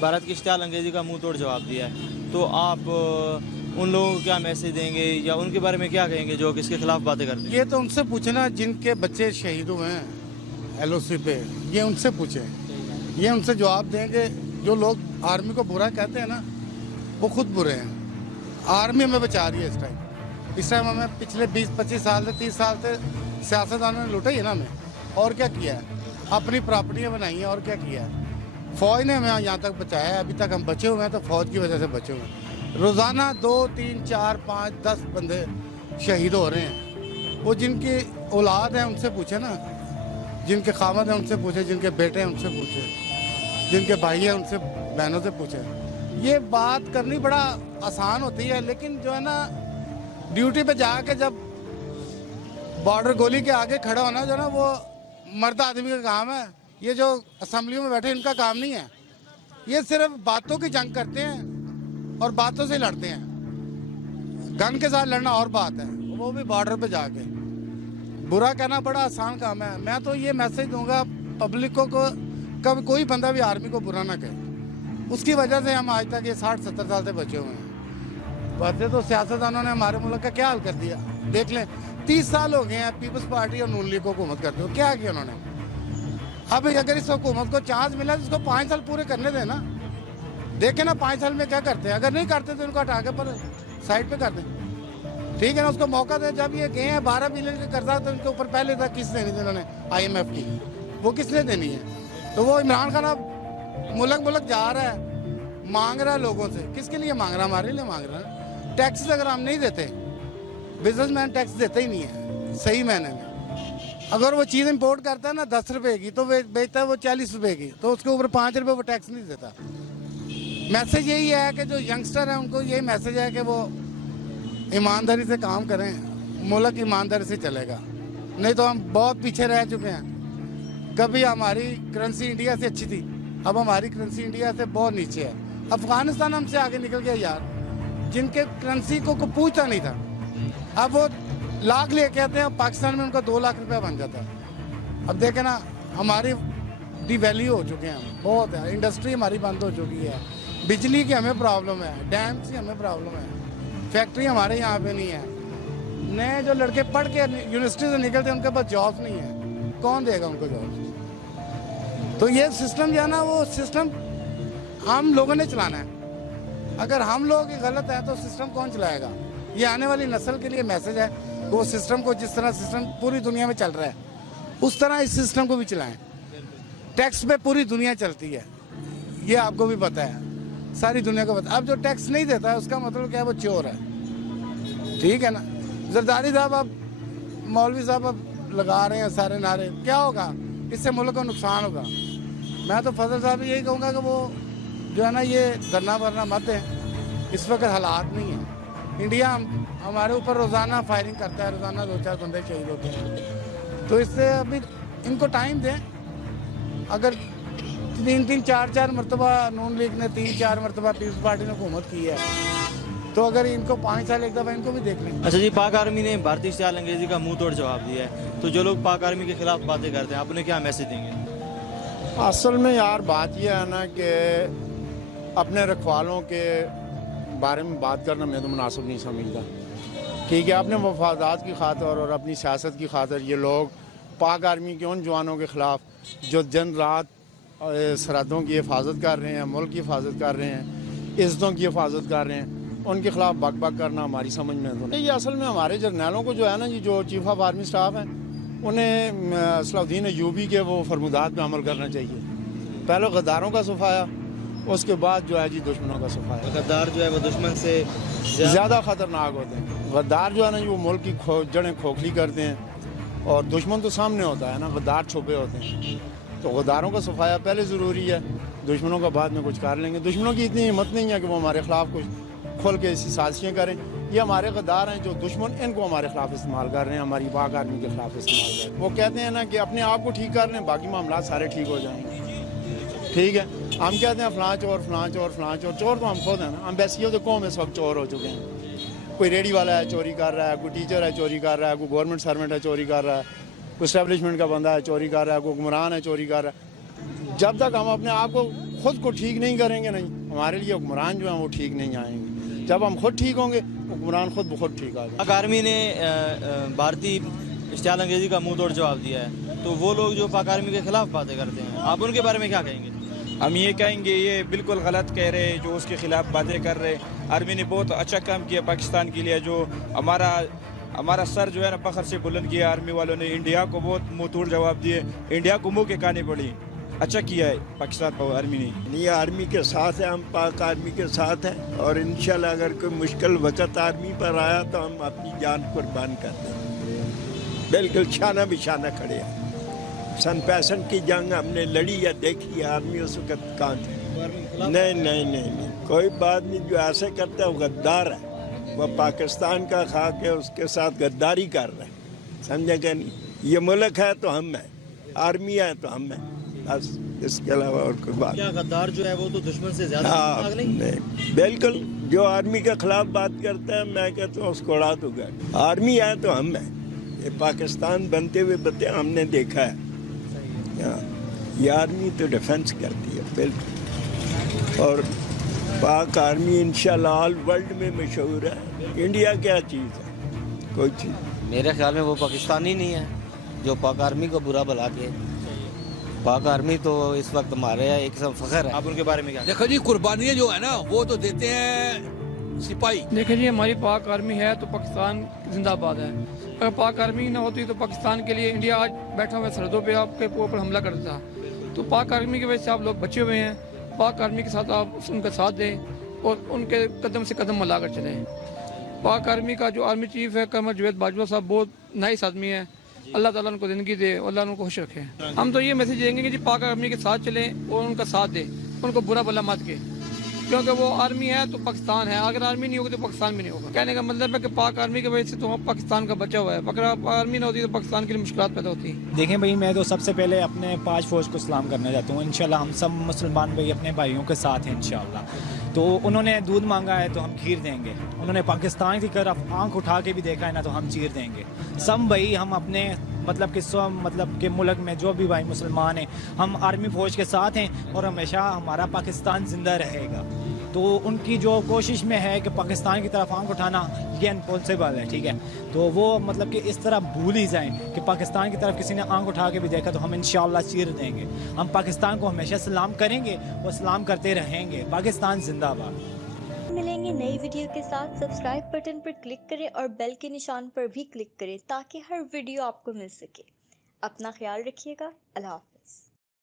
भारत की इश्तियाल अंग्रेजी का मुंह तोड़ जवाब दिया है, तो आप उन लोगों को क्या मैसेज देंगे या उनके बारे में क्या कहेंगे जो किसके खिलाफ बातें करते हैं? ये तो उनसे पूछना जिनके बच्चे शहीद हुए हैं एलओसी पे, ये उनसे पूछे, ये उनसे जवाब देंगे। जो लोग आर्मी को बुरा कहते हैं ना, वो खुद बुरे हैं। आर्मी हमें बचा रही है इस टाइम हमें पिछले 20-25 साल से 30 साल से सियासतदानों ने लूटा ही है ना हमें। और क्या किया है? अपनी प्रॉपर्टियाँ बनाई हैं और क्या किया है? फ़ौज ने हमें यहाँ तक बचाया है। अभी तक हम बचे हुए हैं तो फ़ौज की वजह से बचे हुए हैं। रोज़ाना 2, 3, 4, 5, 10 बंदे शहीद हो रहे हैं। वो जिनकी औलाद है उनसे पूछे ना, जिनके खामद हैं उनसे पूछे, जिनके बेटे हैं उनसे पूछे, जिनके भाई हैं उनसे, बहनों से पूछे। ये बात करनी बड़ा आसान होती है, लेकिन जो है ना ड्यूटी पे जाके जब बॉर्डर गोली के आगे खड़ा होना जो ना वो मर्द आदमी का काम है। ये जो असेंबलियों में बैठे इनका काम नहीं है। ये सिर्फ बातों की जंग करते हैं और बातों से लड़ते हैं। गन के साथ लड़ना और बात है, वो भी बॉर्डर पे जाके। बुरा कहना बड़ा आसान काम है। मैं तो ये मैसेज दूंगा पब्लिक को कभी कोई बंदा भी आर्मी को बुरा ना कहे। उसकी वजह से हम आज तक ये 60-70 साल से बचे हुए हैं। वैसे तो सियासतदानों ने हमारे मुल्क का क्या हाल कर दिया देख लें। 30 साल हो गए हैं पीपल्स पार्टी और नून लीग को हुकूमत करते हो, क्या किया उन्होंने? अब अगर इस हुकूमत को चांस मिला तो इसको 5 साल पूरे करने देना, देखे ना 5 साल में क्या करते हैं। अगर नहीं करते तो इनको हटा के पर साइड पे कर दें, ठीक है ना। उसको मौका दें। जब ये गए हैं 12 बिलियन का कर्जा, तो इनके ऊपर पहले तक किस देनी थी उन्होंने? IMF की, वो किसने देनी है? तो वो इमरान खान अब मुल्क जा रहा है, मांग रहा है लोगों से। किसके लिए मांग रहा है? हमारे लिए मांग रहा है। टैक्स अगर हम नहीं देते, बिजनेसमैन टैक्स देते ही नहीं है सही महीने में। अगर वो चीज़ इंपोर्ट करता है ना 10 रुपए की, तो बेचता है वो 40 रुपए की, तो उसके ऊपर 5 रुपए वो टैक्स नहीं देता। मैसेज यही है कि जो यंगस्टर है उनको यही मैसेज है कि वो ईमानदारी से काम करें, मुल्क ईमानदारी से चलेगा। नहीं तो हम बहुत पीछे रह चुके हैं। कभी हमारी करेंसी इंडिया से अच्छी थी, अब हमारी करेंसी इंडिया से बहुत नीचे है। अफगानिस्तान हमसे आगे निकल गया यार, जिनके करेंसी को पूछता नहीं था। अब वो लाख लेके आते हैं, पाकिस्तान में उनका 2 लाख रुपया बन जाता है। अब देखे ना हमारी डिवैल्यू हो चुके हैं बहुत है। इंडस्ट्री हमारी बंद हो चुकी है, बिजली की हमें प्रॉब्लम है, डैम की हमें प्रॉब्लम है, फैक्ट्री हमारे यहाँ पे नहीं है। नए जो लड़के पढ़ के यूनिवर्सिटी से निकलते हैं उनके पास जॉब नहीं है, कौन देगा उनको जॉब? तो ये सिस्टम जो है ना, वो सिस्टम हम लोगों ने चलाना है। अगर हम लोग गलत है तो सिस्टम कौन चलाएगा? ये आने वाली नस्ल के लिए मैसेज है कि वो सिस्टम को, जिस तरह सिस्टम पूरी दुनिया में चल रहा है उस तरह इस सिस्टम को भी चलाएं। टैक्स पे पूरी दुनिया चलती है, ये आपको भी पता है, सारी दुनिया को पता है। अब जो टैक्स नहीं देता है उसका मतलब क्या है? वो चोर है, ठीक है ना। जरदारी साहब, अब मौलवी साहब अब लगा रहे हैं सारे नारे, क्या होगा? इससे मुल्क को नुकसान होगा। मैं तो फजल साहब यही कहूँगा कि वो जो है ना ये धरना वरना मत दें। इस वक्त हालात नहीं है। इंडिया हमारे ऊपर रोज़ाना फायरिंग करता है, रोज़ाना 2-4 बंदे शहीद होते हैं। तो इससे अभी इनको टाइम दें। अगर 3-3, 4-4 मरतबा नून लीग ने, 3-4 मरतबा पीपल्स पार्टी ने हुकूमत की है, तो अगर इनको 5 साल एक दफ़ा इनको भी देख लें। अच्छा जी, पाक आर्मी ने भारतीय इश्तियाल अंग्रेजी का मुंह तोड़ जवाब दिया है, तो जो लोग पाक आर्मी के खिलाफ बातें करते हैं आप उन्हें क्या मैसेज देंगे? असल में यार बात यह है ना कि अपने रखवालों के बारे में बात करना मैं तो मुनासिब नहीं समझता, क्योंकि अपने मफादात की खातर और अपनी सियासत की खातर ये लोग पाक आर्मी के उन जवानों के ख़िलाफ़ जो दिन रात सरहदों की हिफाजत कर रहे हैं, मुल्क की हिफाजत कर रहे हैं, इज़्ज़तों की हिफाजत कर रहे हैं, उनके ख़िलाफ़ बक करना हमारी समझ में तो नहीं। ये असल में हमारे जर्नैलों को जो है ना जी, जो चीफ ऑफ आर्मी स्टाफ हैं, उन्हें सलाउद्दीन अय्यूबी के वो फरमुदात पर अमल करना चाहिए। पहले गद्दारों का सफाया, उसके बाद जो है जी दुश्मनों का सफाया। गद्दार जो है वो दुश्मन से ज़्यादा ख़तरनाक होते हैं। गद्दार जो है ना वो मुल्क की जड़ें खोखली करते हैं, और दुश्मन तो सामने होता है ना, गद्दार छुपे होते हैं। तो गद्दारों का सफाया पहले ज़रूरी है, दुश्मनों का बाद में कुछ कर लेंगे। दुश्मनों की इतनी हिम्मत नहीं है कि वो हमारे ख़िलाफ़ कुछ खोल के ऐसी साजिशें करें। ये हमारे गद्दार हैं जो दुश्मन, इनको हमारे ख़िलाफ़ इस्तेमाल कर रहे हैं, हमारी पाक आर्मी के ख़िलाफ़ इस्तेमाल कर रहे हैं। वो कहते हैं ना कि अपने आप को ठीक कर लें, बाकी मामला सारे ठीक हो जाएंगे। ठीक है, हम कहते हैं फलां चोर, फलां चोर, फलां चोर। चोर तो हम खुद हैं ना। हम वैसे तो कौम इस वक्त चोर हो चुके हैं। कोई रेडी वाला है चोरी कर रहा है, कोई टीचर है चोरी कर रहा है, कोई गवर्नमेंट सर्वेंट है चोरी कर रहा है, कोई स्टैब्लिशमेंट का बंदा है चोरी कर रहा है, कोई हुक्मरान है चोरी कर रहा है। जब तक हम अपने आप को खुद को ठीक नहीं करेंगे नहीं हमारे लिए हुक्मरान जो हैं वो ठीक नहीं आएंगे। जब हम खुद ठीक होंगे हुक्मरान खुद ब खुद ठीक आ जाएंगे। पाक आर्मी ने भारतीय इश्तियाल अंग्रेजी का मुंह तोड़ जवाब दिया है, तो वो लोग जो पाक आर्मी के खिलाफ बातें करते हैं, आप उनके बारे में क्या कहेंगे? हम ये कहेंगे ये बिल्कुल गलत कह रहे हैं जो उसके खिलाफ बातें कर रहे हैं। आर्मी ने बहुत अच्छा काम किया पाकिस्तान के लिए, जो हमारा सर जो है ना फखर से बुलंद किया आर्मी वालों ने। इंडिया को बहुत मुंह तोड़ जवाब दिए, इंडिया को मुंह के काने पड़ी। अच्छा किया है पाकिस्तान को आर्मी ने। नहीं आर्मी के साथ है, हम पाक आर्मी के साथ हैं और इंशाल्लाह अगर कोई मुश्किल वक़्त आर्मी पर आया तो हम अपनी जान कुर्बान कर दें। बिल्कुल शाना बिशाना खड़े हैं। सन 65 की जंग हमने लड़ी या देखी है, आर्मी उस वक्त कहाँ थे। नहीं कोई बात नहीं, जो ऐसे करता है वो गद्दार है, वह पाकिस्तान का खाक है, उसके साथ गद्दारी कर रहे हैं, समझे क्या नहीं। ये मुल्क है तो हम हैं, आर्मी है तो हम हैं, बस इसके अलावा और कोई बात। क्या गद्दार जो है वो तो दुश्मन से ज्यादा हाँ नहीं, बिल्कुल जो आर्मी के खिलाफ बात करता है मैं कहता हूँ उसको उड़ा दूंगा। आर्मी है तो हम हैं, ये पाकिस्तान बनते हुए बते हमने देखा है। ये आर्मी तो डिफेंस करती है बिल्कुल, और पाक आर्मी इंशाल्लाह ऑल वर्ल्ड में मशहूर है। इंडिया क्या चीज़ है, कोई चीज़। मेरे ख्याल में वो पाकिस्तानी नहीं है जो पाक आर्मी को बुरा भला के। पाक आर्मी तो इस वक्त हमारे एक किस्म फख्र है। आप उनके बारे में क्या? देखो जी कुर्बानियाँ जो है ना वो तो देते हैं सिपाही। देखिए जी हमारी पाक आर्मी है तो पाकिस्तान जिंदाबाद है। अगर पाक आर्मी ना होती तो पाकिस्तान के लिए इंडिया आज बैठा हुआ सरहदों पे आपके ऊपर हमला करता। तो पाक आर्मी की वजह से आप लोग बचे हुए हैं। पाक आर्मी के साथ आप उनका साथ दें और उनके कदम से कदम मिलाकर चलें। पाक आर्मी का जो आर्मी चीफ है कर्नल जावेद बाजवा साहब बहुत नाइस आदमी है। अल्लाह ताला उनको ज़िंदगी दे और अल्लाह उनको खुश रखे। हम तो ये मैसेज देंगे कि जी पाक आर्मी के साथ चलें और उनका साथ दें, उनको बुरा भला मत के, क्योंकि वो आर्मी है तो पाकिस्तान है। अगर आर्मी नहीं होगी तो पाकिस्तान भी नहीं होगा। कहने का मतलब है कि पाक आर्मी की वजह से तो पाकिस्तान का बचा हुआ है। अगर आर्मी ना होती तो पाकिस्तान के लिए मुश्किलात पैदा होती। देखें भाई, मैं तो सबसे पहले अपने 5 फौज को सलाम करना चाहता हूँ। इंशाल्लाह हम सब मुसलमान भाई अपने भाइयों के साथ हैं इंशाल्लाह। तो उन्होंने दूध मांगा है तो हम खीर देंगे, उन्होंने पाकिस्तान की तरफ आंख उठा के भी देखा है ना तो हम चीर देंगे। सब भाई हम अपने मतलब कि मुल्क में जो भी भाई मुसलमान हैं हम आर्मी फ़ौज के साथ हैं और हमेशा हमारा पाकिस्तान ज़िंदा रहेगा। तो उनकी जो कोशिश में है कि पाकिस्तान की तरफ आंख उठाना ये इम्पॉसिबल है, ठीक है। तो वो मतलब कि इस तरह भूल ही जाएं कि पाकिस्तान की तरफ किसी ने आंख उठा के भी देखा तो हम इंशाअल्लाह चीर देंगे। हम पाकिस्तान को हमेशा सलाम करेंगे और सलाम करते रहेंगे। पाकिस्तान जिंदाबाद। मिलेंगे नई वीडियो के साथ। सब्सक्राइब बटन पर क्लिक करें और बेल के निशान पर भी क्लिक करें ताकि हर वीडियो आपको मिल सके। अपना ख्याल रखिएगा। अल्लाह हाफ़िज़।